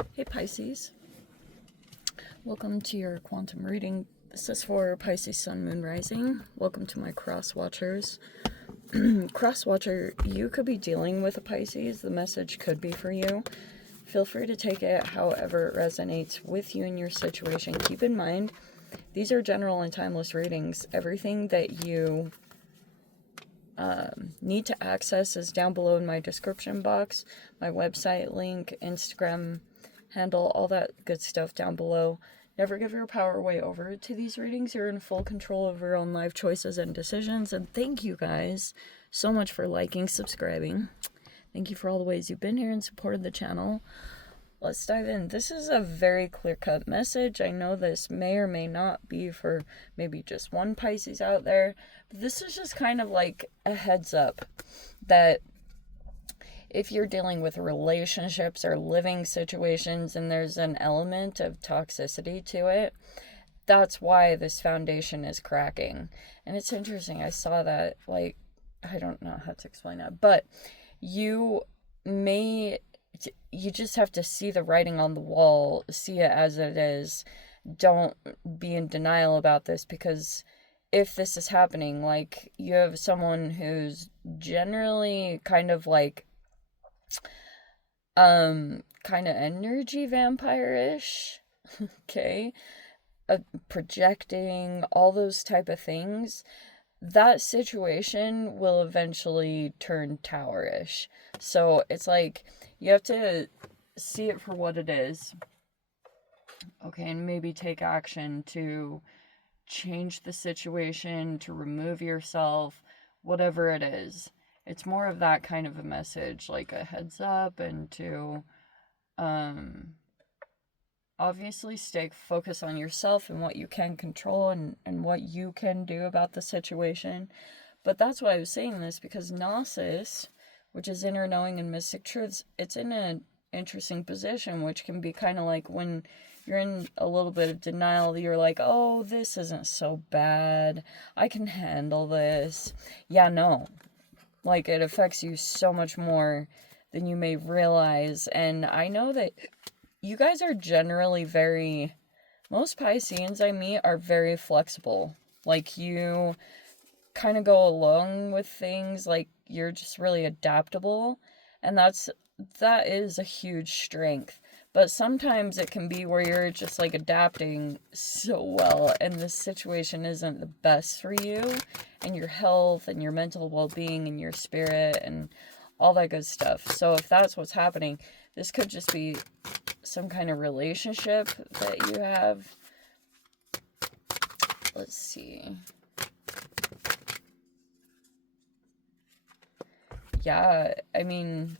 Hey Pisces, welcome to your quantum reading. This is for Pisces Sun, Moon, Rising. Welcome to my cross watchers. Cross watcher, you could be dealing with a Pisces. The message could be for you. Feel free to take it however it resonates with you and your situation. Keep in mind, these are general and timeless readings. Everything that you need to access is down below in my description box. My website link, Instagram handle, all that good stuff down below. Never give your power away over to these readings. You're in full control of your own life choices and decisions. And thank you guys so much for liking, subscribing. Thank you for all the ways you've been here and supported the channel. Let's dive in. This is a very clear-cut message. I know this may or may not be for maybe just one Pisces out there, but this is just kind of like a heads up that if you're dealing with relationships or living situations and there's an element of toxicity to it, that's why this foundation is cracking. And it's interesting. I saw that, like, I don't know how to explain that, but you just have to see the writing on the wall, see it as it is. Don't be in denial about this, because if this is happening, like, you have someone who's generally kind of like kind of energy vampire-ish, okay, projecting, all those type of things, that situation will eventually turn tower-ish. So it's like, you have to see it for what it is, okay, and maybe take action to change the situation, to remove yourself, whatever it is. It's more of that kind of a message, like a heads up, and to obviously stay focused on yourself and what you can control and what you can do about the situation. But that's why I was saying this, because Gnosis, which is inner knowing and mystic truths, it's in an interesting position, which can be kind of like when you're in a little bit of denial. You're like, oh, this isn't so bad, I can handle this. Yeah, no. Like, it affects you so much more than you may realize. And I know that you guys are generally most Pisceans I meet are very flexible. Like, you kind of go along with things, like, you're just really adaptable. And that is a huge strength. But sometimes it can be where you're just like adapting so well and the situation isn't the best for you and your health and your mental well-being and your spirit and all that good stuff. So if that's what's happening, this could just be some kind of relationship that you have. Let's see. Yeah, I mean,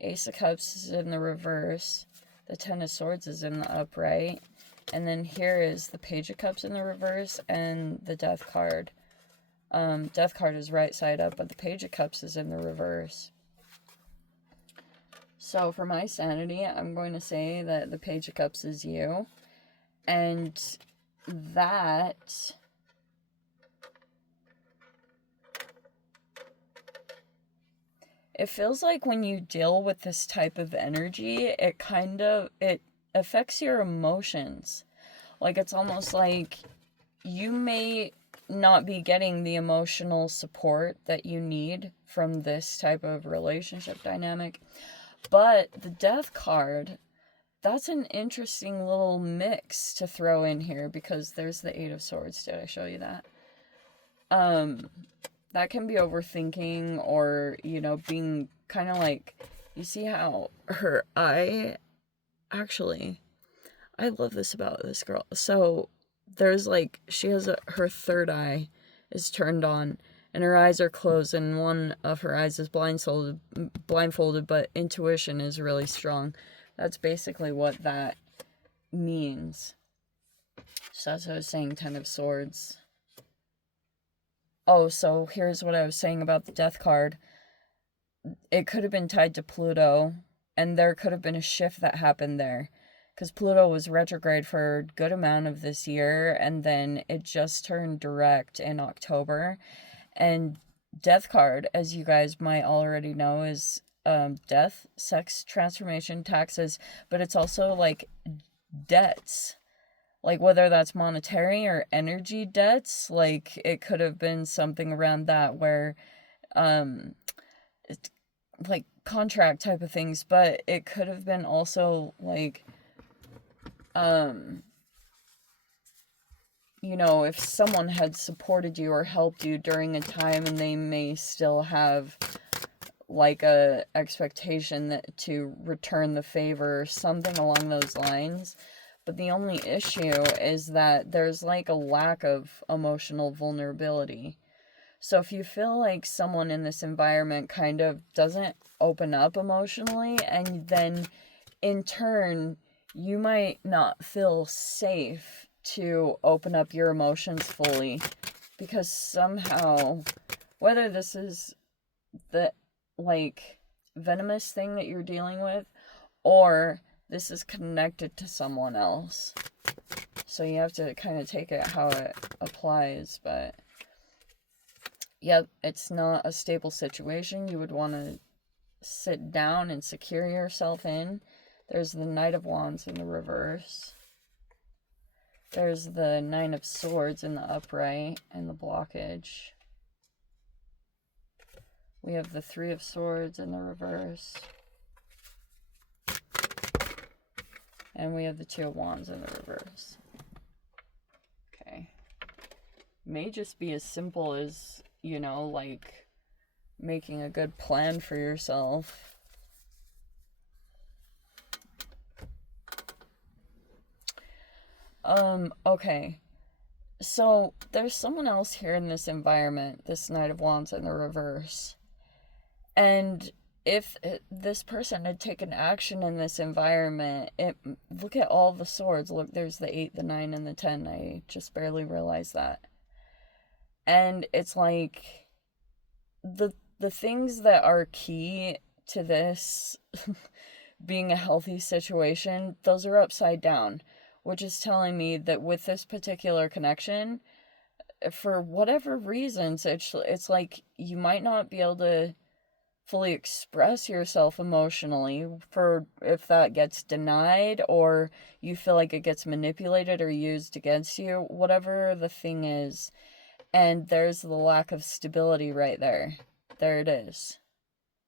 Ace of Cups is in the reverse. The Ten of Swords is in the upright. And then here is the Page of Cups in the reverse and the Death card. Death card is right side up, but the Page of Cups is in the reverse. So for my sanity, I'm going to say that the Page of Cups is you. And that it feels like when you deal with this type of energy, it affects your emotions. Like, it's almost like you may not be getting the emotional support that you need from this type of relationship dynamic. But the Death card, that's an interesting little mix to throw in here, because there's the Eight of Swords. Did I show you that? That can be overthinking, or, being kind of like, you see how her eye, actually, I love this about this girl. So there's like, she has her third eye is turned on and her eyes are closed, and one of her eyes is blindfolded, but intuition is really strong. That's basically what that means. So that's what I was saying, Ten of Swords. Oh, so here's what I was saying about the Death card. It could have been tied to Pluto, and there could have been a shift that happened there. Because Pluto was retrograde for a good amount of this year, and then it just turned direct in October. And Death card, as you guys might already know, is death, sex, transformation, taxes, but it's also like debts. Like whether that's monetary or energy debts, like it could have been something around that where it's like contract type of things, but it could have been also like you know, if someone had supported you or helped you during a time and they may still have like a expectation that to return the favor or something along those lines. But the only issue is that there's like a lack of emotional vulnerability. So if you feel like someone in this environment kind of doesn't open up emotionally, and then in turn you might not feel safe to open up your emotions fully, because somehow, whether this is the like venomous thing that you're dealing with, or this is connected to someone else, so you have to kind of take it how it applies. But yep, it's not a stable situation you would want to sit down and secure yourself in. There's the Knight of Wands in the reverse. There's the Nine of Swords in the upright and the blockage. We have the Three of Swords in the reverse. And we have the Two of Wands in the reverse. Okay. May just be as simple as, you know, like making a good plan for yourself. Okay. So there's someone else here in this environment, this Knight of Wands in the reverse. And if this person had taken action in this environment, look at all the swords. Look, there's the 8, the 9, and the 10. I just barely realized that. And it's like the things that are key to this being a healthy situation, those are upside down, which is telling me that with this particular connection, for whatever reasons, it's like you might not be able to fully express yourself emotionally, for if that gets denied or you feel like it gets manipulated or used against you, whatever the thing is. And there's the lack of stability right there. There it is.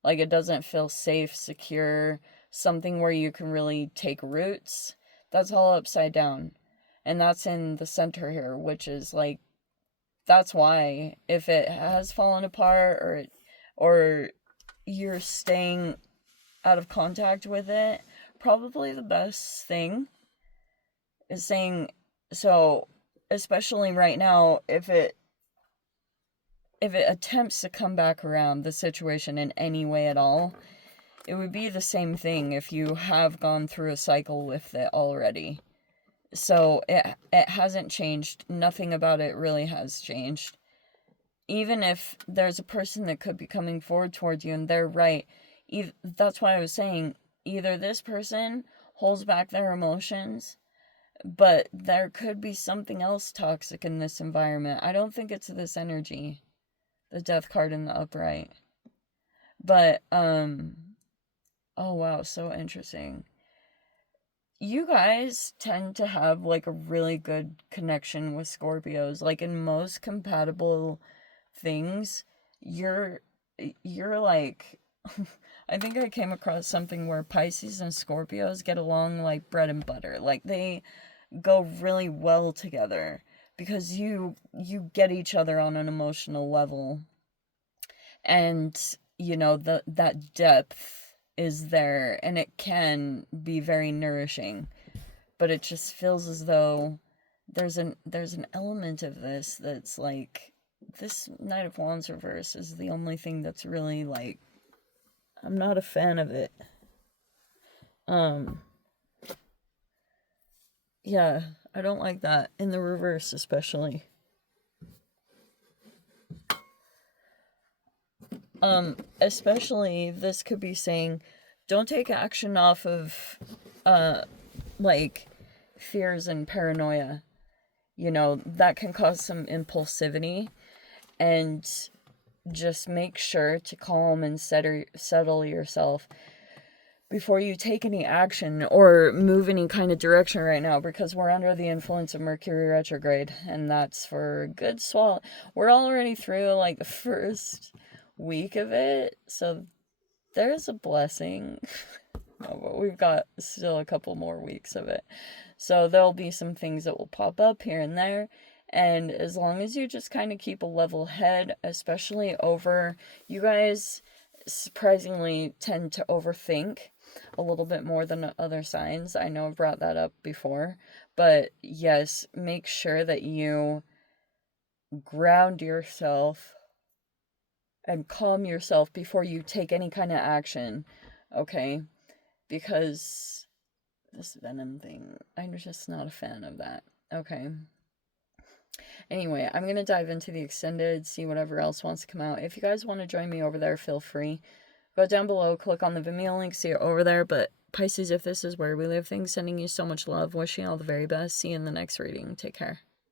Like, it doesn't feel safe, secure, something where you can really take roots. That's all upside down. And that's in the center here, which is like, that's why if it has fallen apart or you're staying out of contact with it, probably the best thing is saying, so especially right now, if it attempts to come back around the situation in any way at all, it would be the same thing if you have gone through a cycle with it already. So it hasn't changed. Nothing about it really has changed. Even if there's a person that could be coming forward towards you and they're right, that's why I was saying, either this person holds back their emotions, but there could be something else toxic in this environment. I don't think it's this energy, the Death card in the upright. But, oh wow, so interesting. You guys tend to have like a really good connection with Scorpios. Like in most compatible things, you're like I think I came across something where Pisces and Scorpios get along like bread and butter. Like they go really well together because you get each other on an emotional level. And you know, that depth is there, and it can be very nourishing, but it just feels as though there's an element of this that's like, this Knight of Wands reverse is the only thing that's really like, I'm not a fan of it. Yeah, I don't like that in the reverse, especially. Especially this could be saying, don't take action off of like fears and paranoia. You know, that can cause some impulsivity, and just make sure to calm and settle yourself before you take any action or move any kind of direction right now, because we're under the influence of Mercury retrograde, and that's for a good swallow. We're already through like the first week of it, so there's a blessing. No, but we've got still a couple more weeks of it, so there'll be some things that will pop up here and there. And as long as you just kind of keep a level head, especially over, you guys surprisingly tend to overthink a little bit more than other signs. I know I've brought that up before, but yes, make sure that you ground yourself and calm yourself before you take any kind of action, okay? Because this venom thing, I'm just not a fan of that, okay? Anyway, I'm going to dive into the extended, see whatever else wants to come out. If you guys want to join me over there, feel free. Go down below, click on the Vimeo link, see it over there. But Pisces, if this is where we live, things, sending you so much love, wishing you all the very best. See you in the next reading. Take care.